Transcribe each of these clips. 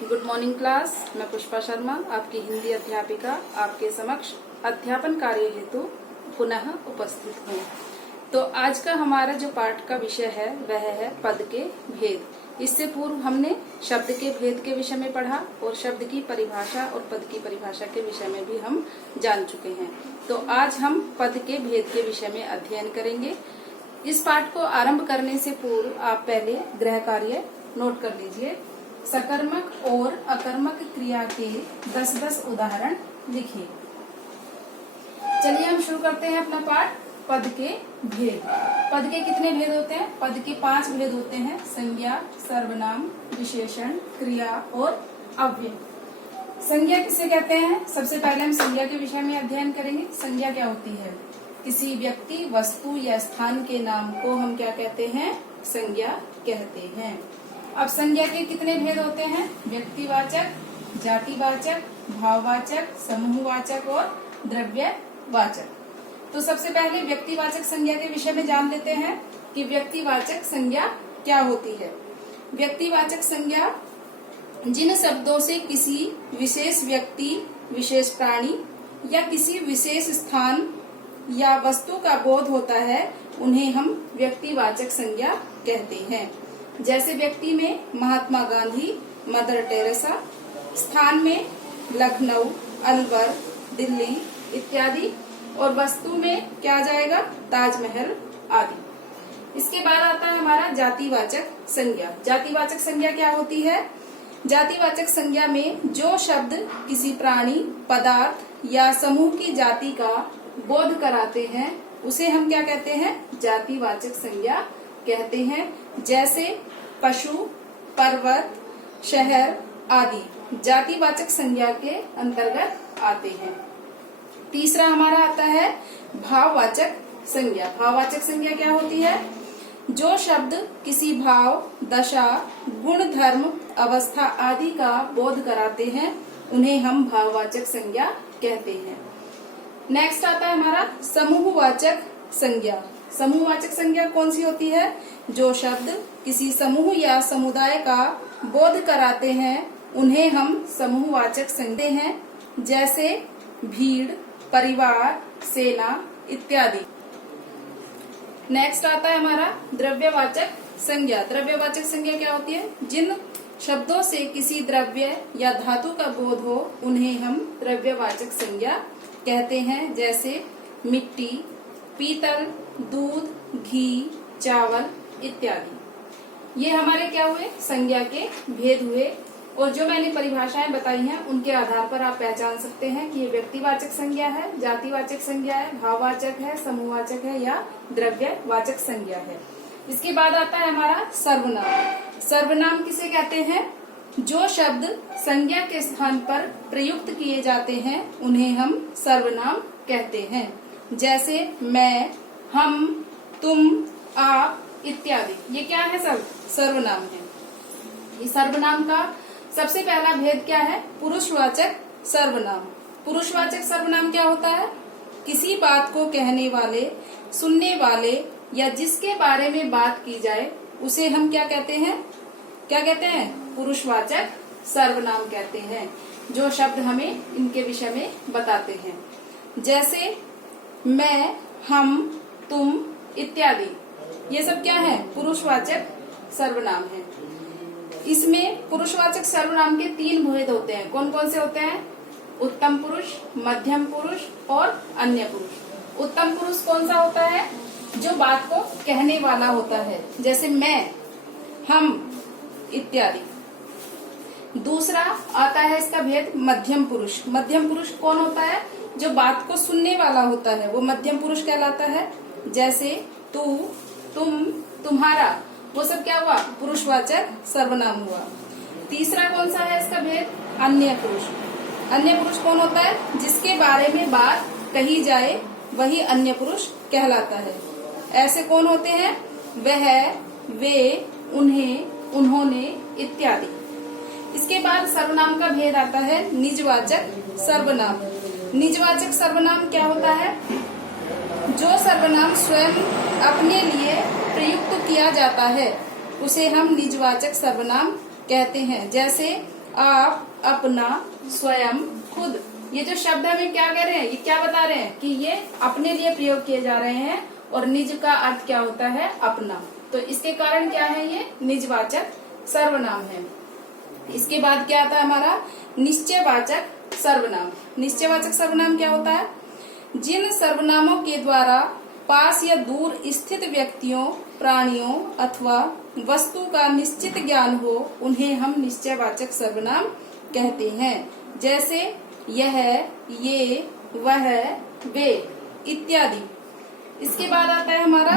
Good morning class. मैं पुष्पा शर्मा, आपकी हिंदी अध्यापिका, आपके समक्ष अध्यापन कार्य हेतु पुनः उपस्थित हूँ। तो आज का हमारा जो पाठ का विषय है वह है पद के भेद। इससे पूर्व हमने शब्द के भेद के विषय में पढ़ा और शब्द की परिभाषा और पद की परिभाषा के विषय में भी हम जान चुके हैं। तो आज हम पद के भेद के विषय में अध्ययन करेंगे। इस पाठ को आरंभ करने से पूर्व आप पहले गृह कार्य नोट कर लीजिए। सकर्मक और अकर्मक क्रिया के 10-10 उदाहरण लिखिए। चलिए हम शुरू करते हैं अपना पाठ। पद के भेद। पद के कितने भेद होते हैं? पद के 5 भेद होते हैं: संज्ञा, सर्वनाम, विशेषण, क्रिया और अव्यय। संज्ञा किसे कहते हैं? सबसे पहले हम संज्ञा के विषय में अध्ययन करेंगे। संज्ञा क्या होती है? किसी व्यक्ति, वस्तु या स्थान के नाम को हम क्या कहते हैं? संज्ञा कहते हैं। अब संज्ञा के कितने भेद होते हैं? व्यक्तिवाचक, जातिवाचक, भाववाचक, समूहवाचक और द्रव्यवाचक। तो सबसे पहले व्यक्तिवाचक संज्ञा के विषय में जान लेते हैं कि व्यक्तिवाचक संज्ञा क्या होती है। व्यक्तिवाचक संज्ञा जिन शब्दों से किसी विशेष व्यक्ति, विशेष प्राणी या किसी विशेष स्थान या वस्तु का बोध होता है उन्हें हम व्यक्तिवाचक संज्ञा कहते हैं। जैसे व्यक्ति में महात्मा गांधी, मदर टेरेसा, स्थान में लखनऊ, अलवर, दिल्ली इत्यादि, और वस्तु में क्या आ जाएगा? ताजमहल आदि। इसके बाद आता है हमारा जातिवाचक संज्ञा। जातिवाचक संज्ञा क्या होती है? जातिवाचक संज्ञा में जो शब्द किसी प्राणी, पदार्थ या समूह की जाति का बोध कराते हैं उसे हम क्या कहते हैं? जातिवाचक संज्ञा कहते हैं। जैसे पशु, पर्वत, शहर आदि जातिवाचक संज्ञा के अंतर्गत आते हैं। तीसरा हमारा आता है भाववाचक संज्ञा। भाववाचक संज्ञा क्या होती है? जो शब्द किसी भाव, दशा, गुण, धर्म, अवस्था आदि का बोध कराते हैं उन्हें हम भाववाचक संज्ञा कहते हैं। नेक्स्ट आता है हमारा समूहवाचक संज्ञा। समूहवाचक संज्ञा कौन सी होती है? जो शब्द किसी समूह या समुदाय का बोध कराते हैं उन्हें हम समूहवाचक संज्ञा हैं। जैसे भीड़, परिवार, सेना इत्यादि। नेक्स्ट आता है हमारा द्रव्यवाचक संज्ञा। द्रव्यवाचक संज्ञा क्या होती है? जिन शब्दों से किसी द्रव्य या धातु का बोध हो उन्हें हम द्रव्यवाचक संज्ञा कहते हैं। जैसे मिट्टी, पीतल, दूध, घी, चावल इत्यादि। ये हमारे क्या हुए? संज्ञा के भेद हुए। और जो मैंने परिभाषाएं बताई हैं उनके आधार पर आप पहचान सकते हैं कि ये व्यक्तिवाचक संज्ञा है, जातिवाचक संज्ञा है, भाववाचक है, समूहवाचक है या द्रव्यवाचक संज्ञा है। इसके बाद आता है हमारा सर्वनाम। सर्वनाम किसे कहते हैं? जो शब्द संज्ञा के स्थान पर प्रयुक्त किए जाते हैं उन्हें हम सर्वनाम कहते हैं। जैसे मैं, हम, तुम, आप इत्यादि। ये क्या है? सब सर्वनाम है। ये सर्वनाम का सबसे पहला भेद क्या है? पुरुषवाचक सर्वनाम। पुरुषवाचक सर्वनाम क्या होता है? किसी बात को कहने वाले, सुनने वाले या जिसके बारे में बात की जाए उसे हम क्या कहते हैं? क्या कहते हैं? पुरुषवाचक सर्वनाम कहते हैं। जो शब्द हमें इनके विषय में बताते हैं। जैसे मैं, हम, तुम इत्यादि। ये सब क्या है? पुरुषवाचक सर्वनाम है। इसमें पुरुषवाचक सर्वनाम के 3 भेद होते हैं। कौन कौन से होते हैं? उत्तम पुरुष, मध्यम पुरुष और अन्य पुरुष। उत्तम पुरुष कौन सा होता है? जो बात को कहने वाला होता है। जैसे मैं, हम इत्यादि। दूसरा आता है इसका भेद मध्यम पुरुष। मध्यम पुरुष कौन होता है? जो बात को सुनने वाला होता है वो मध्यम पुरुष कहलाता है। जैसे तू, तुम, तुम्हारा, वो सब क्या हुआ? पुरुषवाचक सर्वनाम हुआ। तीसरा कौन सा है इसका भेद? अन्य पुरुष। अन्य पुरुष कौन होता है? जिसके बारे में बात कही जाए वही अन्य पुरुष कहलाता है। ऐसे कौन होते हैं? वह, वे, उन्हें, उन्होंने इत्यादि। इसके बाद सर्वनाम का भेद आता है निजवाचक सर्वनाम। निजवाचक सर्वनाम क्या होता है? जो सर्वनाम स्वयं अपने लिए प्रयुक्त किया जाता है उसे हम निजवाचक सर्वनाम कहते हैं। जैसे आप, अपना, स्वयं, खुद। ये जो शब्द हमें क्या कह रहे हैं, ये क्या बता रहे हैं कि ये अपने लिए प्रयोग किए जा रहे हैं और निज का अर्थ क्या होता है, अपना। तो इसके कारण क्या है, ये निजवाचक सर्वनाम है। इसके बाद क्या आता है हमारा निश्चयवाचक सर्वनाम। निश्चयवाचक सर्वनाम क्या होता है, जिन सर्वनामों के द्वारा पास या दूर स्थित व्यक्तियों, प्राणियों अथवा वस्तु का निश्चित ज्ञान हो, उन्हें हम निश्चयवाचक सर्वनाम कहते हैं। जैसे यह, ये, वह, वे इत्यादि। इसके बाद आता है हमारा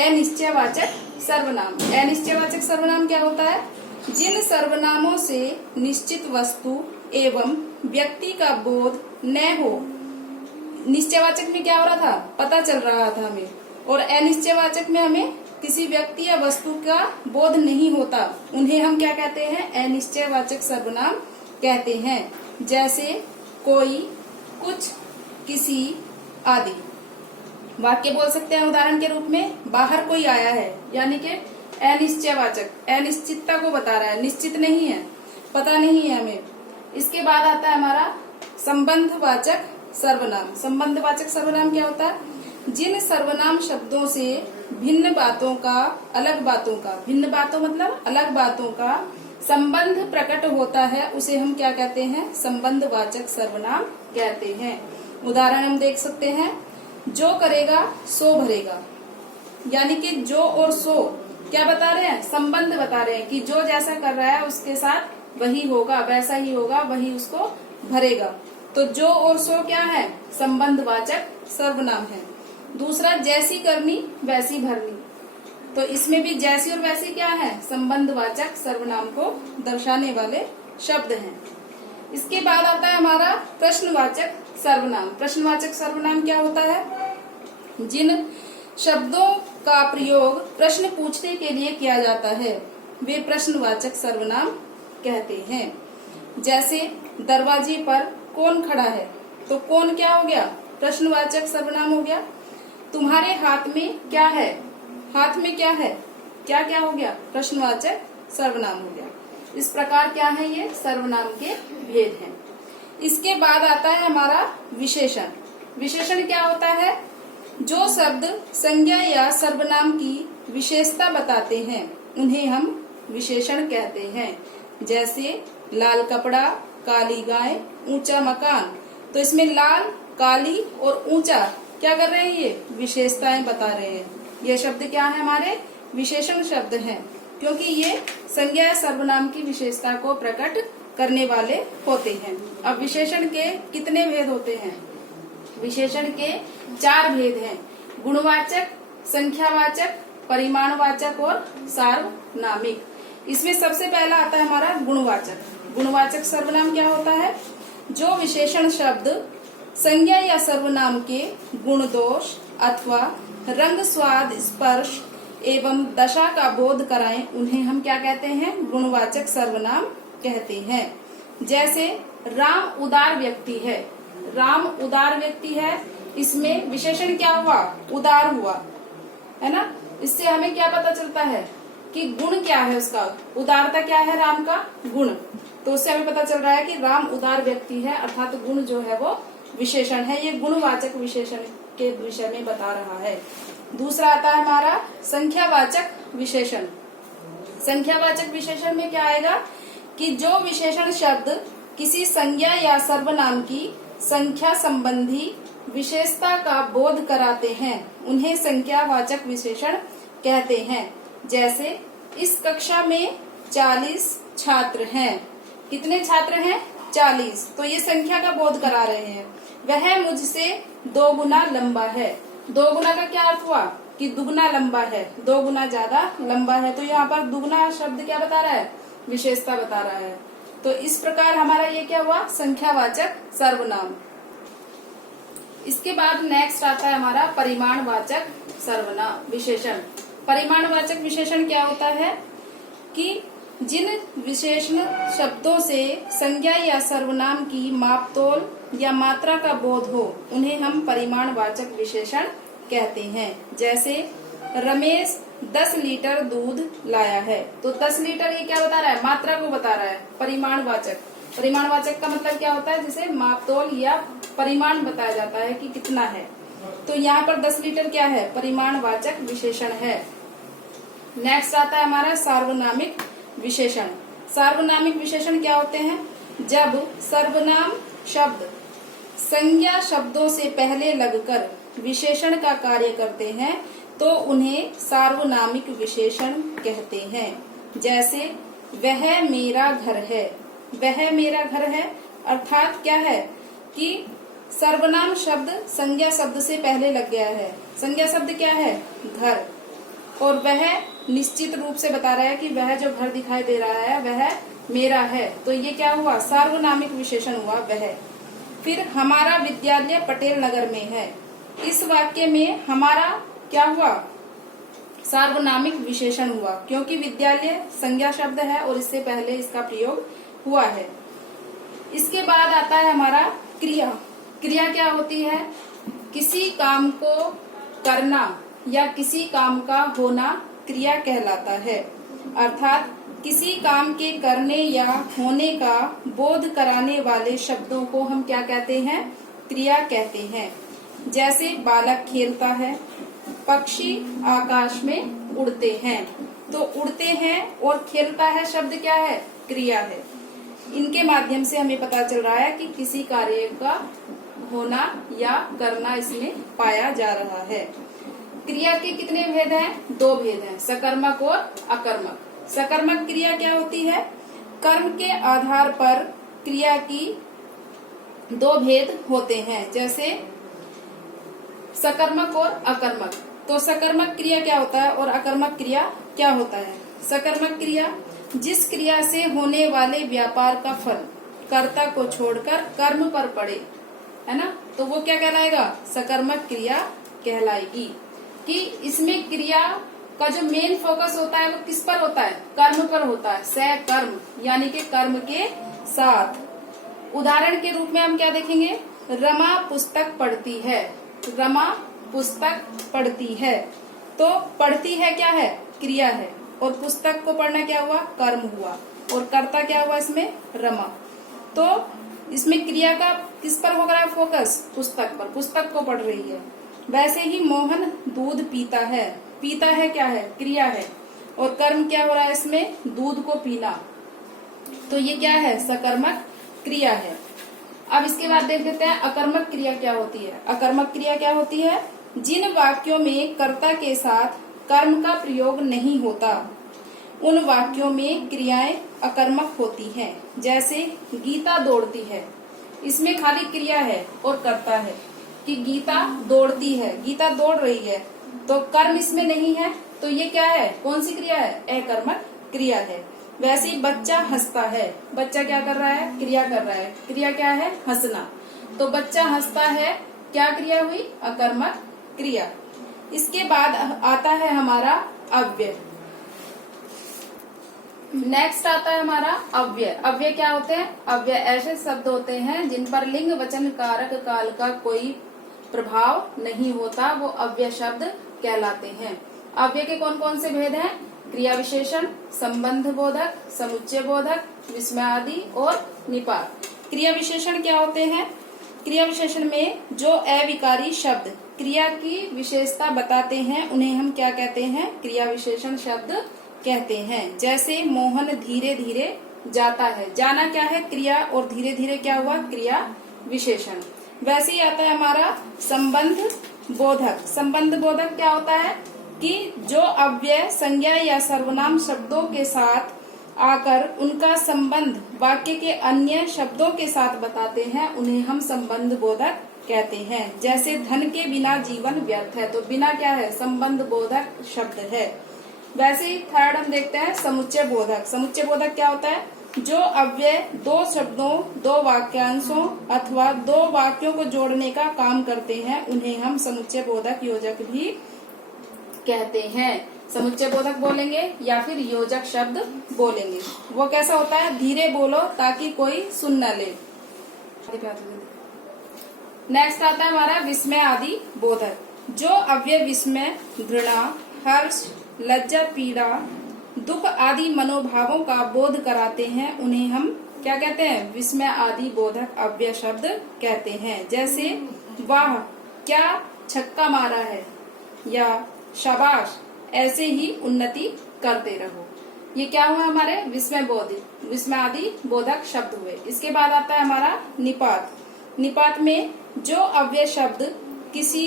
अनिश्चयवाचक सर्वनाम। अनिश्चयवाचक सर्वनाम क्या होता है, जिन सर्वनामों से निश्चित वस्तु एवं व्यक्ति का बोध न हो। निश्चयवाचक में क्या हो रहा था, पता चल रहा था हमें, और अनिश्चयवाचक में हमें किसी व्यक्ति या वस्तु का बोध नहीं होता, उन्हें हम क्या कहते हैं, अनिश्चयवाचक सर्वनाम कहते हैं। जैसे कोई, कुछ, किसी आदि। वाक्य बोल सकते हैं उदाहरण के रूप में, बाहर कोई आया है, यानी कि अनिश्चयवाचक, अनिश्चितता को बता रहा है, निश्चित नहीं है, पता नहीं है हमें। इसके बाद आता है हमारा संबंधवाचक सर्वनाम। संबंधवाचक सर्वनाम क्या होता है, जिन सर्वनाम शब्दों से भिन्न बातों का, अलग बातों का, भिन्न बातों मतलब अलग बातों का संबंध प्रकट होता है, उसे हम क्या कहते हैं, संबंधवाचक सर्वनाम कहते हैं। उदाहरण हम देख सकते हैं, जो करेगा सो भरेगा, यानी कि जो और सो क्या बता रहे हैं, संबंध बता रहे हैं कि जो जैसा कर रहा है उसके साथ वही होगा, वैसा ही होगा, वही उसको भरेगा। तो जो और सो क्या है, संबंधवाचक सर्वनाम है। दूसरा जैसी करनी वैसी भरनी, तो इसमें भी जैसी और वैसी क्या है, संबंधवाचक सर्वनाम को दर्शाने वाले शब्द हैं। इसके बाद आता है हमारा प्रश्नवाचक सर्वनाम। प्रश्नवाचक सर्वनाम क्या होता है, जिन शब्दों का प्रयोग प्रश्न पूछने के लिए किया जाता है, वे प्रश्नवाचक सर्वनाम कहते हैं। जैसे दरवाजे पर कौन खड़ा है, तो कौन क्या हो गया, प्रश्नवाचक सर्वनाम हो गया। तुम्हारे हाथ में क्या है, हाथ में क्या है, क्या क्या हो गया, प्रश्नवाचक सर्वनाम हो गया। इस प्रकार क्या है, ये सर्वनाम के भेद हैं। इसके बाद आता है हमारा विशेषण। विशेषण क्या होता है, जो शब्द संज्ञा या सर्वनाम की विशेषता बताते हैं, उन्हें हम विशेषण कहते हैं। जैसे लाल कपड़ा, काली गाय, ऊंचा मकान। तो इसमें लाल, काली और ऊंचा क्या कर रहे हैं, ये विशेषताएं बता रहे हैं। ये शब्द क्या है, हमारे विशेषण शब्द हैं, क्योंकि ये संज्ञा या सर्वनाम की विशेषता को प्रकट करने वाले होते हैं। अब विशेषण के कितने भेद होते हैं, विशेषण के 4 भेद हैं, गुणवाचक, संख्यावाचक, परिमाणवाचक और सार्वनामिक। इसमें सबसे पहला आता है हमारा गुणवाचक। गुणवाचक सर्वनाम क्या होता है, जो विशेषण शब्द संज्ञा या सर्वनाम के गुण दोष अथवा रंग, स्वाद, स्पर्श एवं दशा का बोध कराएं, उन्हें हम क्या कहते हैं, गुणवाचक सर्वनाम कहते हैं। जैसे राम उदार व्यक्ति है, राम उदार व्यक्ति है, इसमें विशेषण क्या हुआ, उदार हुआ, है ना। इससे हमें क्या पता चलता है कि गुण क्या है उसका, उदारता क्या है राम का गुण, तो उससे हमें पता चल रहा है कि राम उदार व्यक्ति है, अर्थात गुण जो है वो विशेषण है। ये गुणवाचक विशेषण के विषय में बता रहा है। दूसरा आता है हमारा संख्यावाचक विशेषण। संख्यावाचक विशेषण में क्या आएगा कि जो विशेषण शब्द किसी संज्ञा या सर्वनाम की संख्या संबंधी विशेषता का बोध कराते हैं, उन्हें संख्यावाचक विशेषण कहते हैं। जैसे इस कक्षा में 40 छात्र हैं। कितने छात्र हैं, 40, तो ये संख्या का बोध करा रहे हैं। वह मुझसे 2 गुना लंबा है। 2 गुना का क्या अर्थ हुआ कि दुगना लंबा है, 2 गुना ज्यादा लंबा है। तो यहाँ पर दुगना शब्द क्या बता रहा है, विशेषता बता रहा है। तो इस प्रकार हमारा ये क्या हुआ, संख्यावाचक सर्वनाम। इसके बाद नेक्स्ट आता है हमारा परिमाणवाचक सर्वनाम विशेषण। परिमाणवाचक विशेषण क्या होता है कि जिन विशेषण शब्दों से संज्ञा या सर्वनाम की मापतोल या मात्रा का बोध हो, उन्हें हम परिमाणवाचक विशेषण कहते हैं। जैसे रमेश 10 लीटर दूध लाया है। तो 10 लीटर ये क्या बता रहा है, मात्रा को बता रहा है, परिमाणवाचक। परिमाणवाचक का मतलब क्या होता है, जिसे मापतोल या परिमाण बताया जाता है कि कितना है। तो यहाँ पर 10 लीटर क्या है, परिमाणवाचक विशेषण है। नेक्स्ट आता है हमारा सार्वनामिक विशेषण। सार्वनामिक विशेषण क्या होते हैं, जब सर्वनाम शब्द संज्ञा शब्दों से पहले लगकर विशेषण का कार्य करते हैं तो उन्हें सार्वनामिक विशेषण कहते हैं। जैसे वह मेरा घर है, वह मेरा घर है अर्थात क्या है कि सर्वनाम शब्द संज्ञा शब्द से पहले लग गया है। संज्ञा शब्द क्या है, घर, और वह निश्चित रूप से बता रहा है कि वह जो घर दिखाई दे रहा है वह मेरा है। तो ये क्या हुआ, सार्वनामिक विशेषण हुआ वह। फिर हमारा विद्यालय पटेल नगर में है। इस वाक्य में हमारा क्या हुआ, सार्वनामिक विशेषण हुआ, क्योंकि विद्यालय संज्ञा शब्द है और इससे पहले इसका प्रयोग हुआ है। इसके बाद आता है हमारा क्रिया। क्रिया क्या होती है, किसी काम को करना या किसी काम का होना क्रिया कहलाता है। अर्थात किसी काम के करने या होने का बोध कराने वाले शब्दों को हम क्या कहते हैं, क्रिया कहते हैं। जैसे बालक खेलता है, पक्षी आकाश में उड़ते हैं। तो उड़ते हैं और खेलता है शब्द क्या है, क्रिया है। इनके माध्यम से हमें पता चल रहा है कि किसी कार्य का होना या करना इसमें पाया जा रहा है। क्रिया के कितने भेद हैं, 2 भेद हैं, सकर्मक और अकर्मक। सकर्मक क्रिया क्या होती है, कर्म के आधार पर क्रिया की 2 भेद होते हैं, जैसे सकर्मक और अकर्मक। तो सकर्मक क्रिया क्या होता है और अकर्मक क्रिया क्या होता है। सकर्मक क्रिया जिस क्रिया से होने वाले व्यापार का फल कर्ता को छोड़कर कर्म पर पड़े, है ना, तो वो क्या कहलाएगा, सकर्मक क्रिया कहलाएगी। कि इसमें क्रिया का जो मेन फोकस होता है वो किस पर होता है, कर्म पर होता है, सकर्म यानी कि कर्म के साथ। उदाहरण के रूप में हम क्या देखेंगे, रमा पुस्तक पढ़ती है, रमा पुस्तक पढ़ती है। तो पढ़ती है क्या है, क्रिया है, और पुस्तक को पढ़ना क्या हुआ, कर्म हुआ, और कर्ता क्या हुआ इसमें, रमा। तो इसमें क्रिया का किस पर हो रहा है फोकस, पुस्तक पर, पुस्तक को पढ़ रही है। वैसे ही मोहन दूध पीता है, पीता है क्या है, क्रिया है, और कर्म क्या हो रहा है इसमें, दूध को पीना। तो ये क्या है, सकर्मक क्रिया है। अब इसके बाद देख लेते हैं अकर्मक क्रिया क्या होती है। अकर्मक क्रिया क्या होती है, जिन वाक्यों में कर्ता के साथ कर्म का प्रयोग नहीं होता उन वाक्यों में क्रियाएं अकर्मक होती हैं। जैसे गीता दौड़ती है, इसमें खाली क्रिया है और कर्ता है कि गीता दौड़ती है, गीता दौड़ रही है, तो कर्म इसमें नहीं है। तो ये क्या है, कौन सी क्रिया है, अकर्मक क्रिया है। वैसे ही बच्चा हंसता है, बच्चा क्या कर रहा है, क्रिया कर रहा है, क्रिया क्या है, हंसना। तो बच्चा हंसता है, क्या क्रिया हुई, अकर्मक क्रिया। इसके बाद आता है हमारा अव्यय। नेक्स्ट आता है हमारा अव्यय। अव्यय क्या होते हैं, अव्यय ऐसे शब्द होते हैं जिन पर लिंग वचन कारक काल का कोई प्रभाव नहीं होता, वो अव्यय शब्द कहलाते हैं। अव्यय के कौन कौन से भेद हैं, क्रिया विशेषण, संबंध बोधक, समुच्चय बोधक, विस्मयादि और निपात। क्रिया विशेषण क्या होते हैं, क्रिया विशेषण में जो अविकारी शब्द क्रिया की विशेषता बताते हैं उन्हें हम क्या कहते हैं, क्रिया विशेषण शब्द कहते हैं। जैसे मोहन धीरे धीरे जाता है, जाना क्या है, क्रिया, और धीरे धीरे क्या हुआ, क्रिया विशेषण। वैसे ही आता है हमारा संबंध बोधक। संबंध बोधक क्या होता है कि जो अव्यय संज्ञा या सर्वनाम शब्दों के साथ आकर उनका संबंध वाक्य के अन्य शब्दों के साथ बताते हैं उन्हें हम संबंध बोधक कहते हैं। जैसे धन के बिना जीवन व्यर्थ है, तो बिना क्या है, संबंध बोधक शब्द है। वैसे ही थर्ड हम देखते हैं समुच्चय बोधक। समुच्चय बोधक क्या होता है, जो अव्यय 2 शब्दों, 2 वाक्यांशों अथवा 2 वाक्यों को जोड़ने का काम करते हैं उन्हें हम समुच्चय बोधक योजक भी कहते हैं। समुच्चय बोधक बोलेंगे या फिर योजक शब्द बोलेंगे। वो कैसा होता है, धीरे बोलो ताकि कोई सुन न ले। नेक्स्ट आता है हमारा विस्मय आदि बोधक। जो अव्यय विस्मय, घृणा, हर्ष, लज्जा, पीड़ा, दुख आदि मनोभावों का बोध कराते हैं, उन्हें हम क्या कहते हैं? विस्मय आदि बोधक अव्यय शब्द कहते हैं। जैसे वाह क्या छक्का मारा है, या शाबाश ऐसे ही उन्नति करते रहो। ये क्या हुआ? हमारे विस्मय आदि बोधक शब्द हुए। इसके बाद आता है हमारा निपात। निपात में जो अव्यय शब्द किसी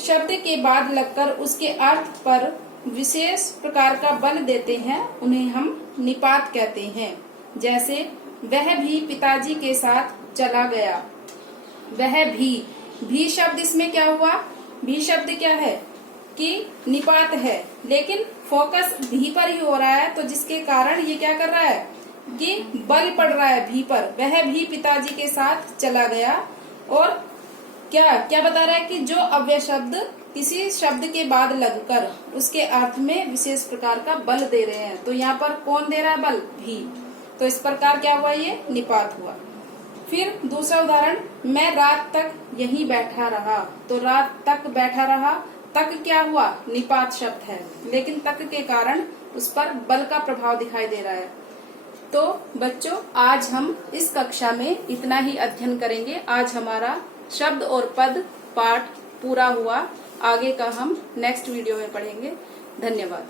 शब्द के बाद लगकर उसके अर्थ पर विशेष प्रकार का बल देते हैं, उन्हें हम निपात कहते हैं। जैसे वह भी पिताजी के साथ चला गया। वह भी शब्द इसमें क्या हुआ? भी शब्द क्या है कि निपात है, लेकिन फोकस भी पर ही हो रहा है, तो जिसके कारण ये क्या कर रहा है कि बल पड़ रहा है भी पर। वह भी पिताजी के साथ चला गया। और क्या बता रहा है कि जो अव्यय शब्द किसी शब्द के बाद लगकर उसके अर्थ में विशेष प्रकार का बल दे रहे हैं, तो यहाँ पर कौन दे रहा है बल? भी। तो इस प्रकार क्या हुआ? ये निपात हुआ। फिर दूसरा उदाहरण, मैं रात तक यहीं बैठा रहा। तो रात तक बैठा रहा, तक क्या हुआ? निपात शब्द है, लेकिन तक के कारण उस पर बल का प्रभाव दिखाई दे रहा है। तो बच्चों, आज हम इस कक्षा में इतना ही अध्ययन करेंगे। आज हमारा शब्द और पद पाठ पूरा हुआ। आगे का हम नेक्स्ट वीडियो में पढ़ेंगे। धन्यवाद।